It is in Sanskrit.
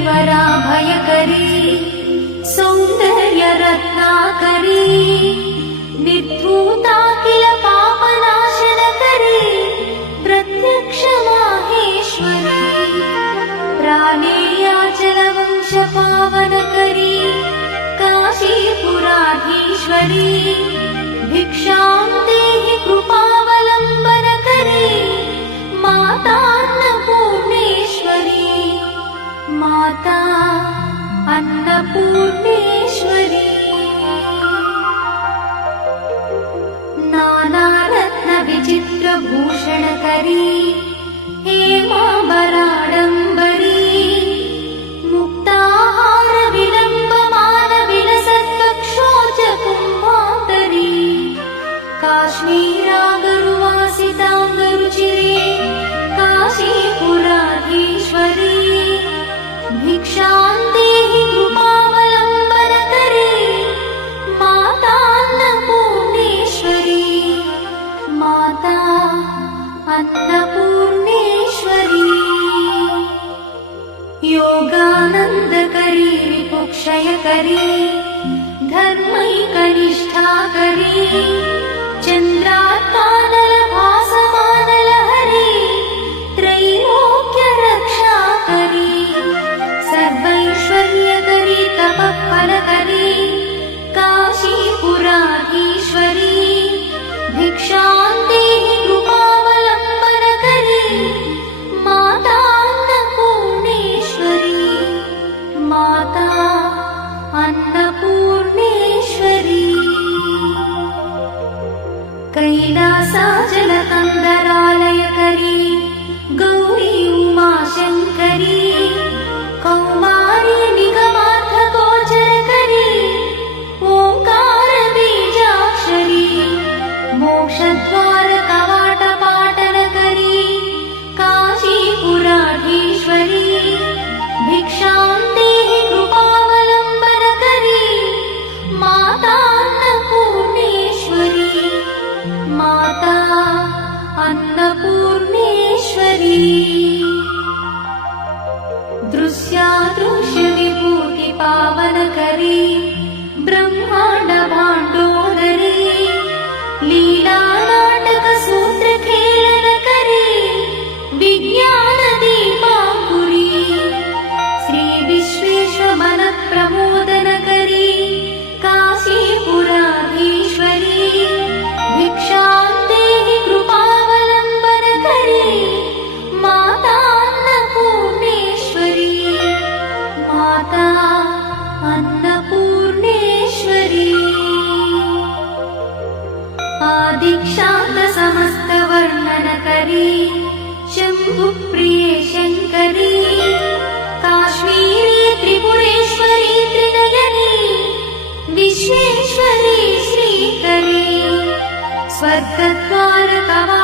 करीवरा भयकरी सौन्दर्य रत्नाकरी निर्धूता किल पापनाशनकरी प्रत्यक्ष माहेश्वरी प्राणेयाचलवंश पावनकरी काशीपुराधीश्वरी भिक्षां देहि कृपावलम्बनकरी मातान्नपूर्णेश्वरी माता अन्नपूर्णेश्वरी नानारत्न विचित्रभूषणकरी हेमाम्बराडम्बरी मुक्ताहार विलम्बमान विलसत्कक्षोच कुम्भान्तरी काश्मीरागरुवासिताङ्गरुचिरे काशीपुराधीश्वरी भिक्षां देहि कृपावलम्बनकरी मातान्नपूर्णेश्वरी माता अन्नपूर्णेश्वरी योगानन्दकरी विपुक्षयकरी धर्मैकनिष्ठाकरी चन्द्रात्मानलभासमानलहरी त्रैलोक्यरक्षाकरी सर्वैश्वर्यकरी तपःफलकरी काशीपुराधीश्वरी भिक्षां देहि कृपावलम्बनकरी मातान्नपूर्णेश्वरी माता अन्नपूर्णेश्वरी कैलासाचलकन्दरालयकरी गौरी उमाशङ्करी कौमारी निगमार्थगोचरकरी ओङ्कारबीजाक्षरी मोक्षद्वारकवाटपाटनकरी काशीपुराधीश्वरी भिक्षां देहि कृपावलम्बनकरी मातान्नपूर्णेश्वरी माता अन्नपूर्णेश्वरी दृश्यादृश्यविभूतिपावनकरी ब्रह्माण्डभाण्डोदरी लीलानाटकसूत्रखेलनकरी विज्ञानदीपाङ्कुरी श्रीविश्वेश्वरमनप्रमोदनकरी काशीपुराधीश्वरी भिक्षां देहि कृपावलम्बनकरी मातान्नपूर्णेश्वरी माता अन्नपूर्णेश्वरी आदिक्षान्तसमस्तवर्णनकरी शम्भुप्रिये शङ्करी काश्मीरी त्रिपुरेश्वरी त्रिनयनी विश्वेश्वरी श्रीकरी स्वर्गद्वारकवा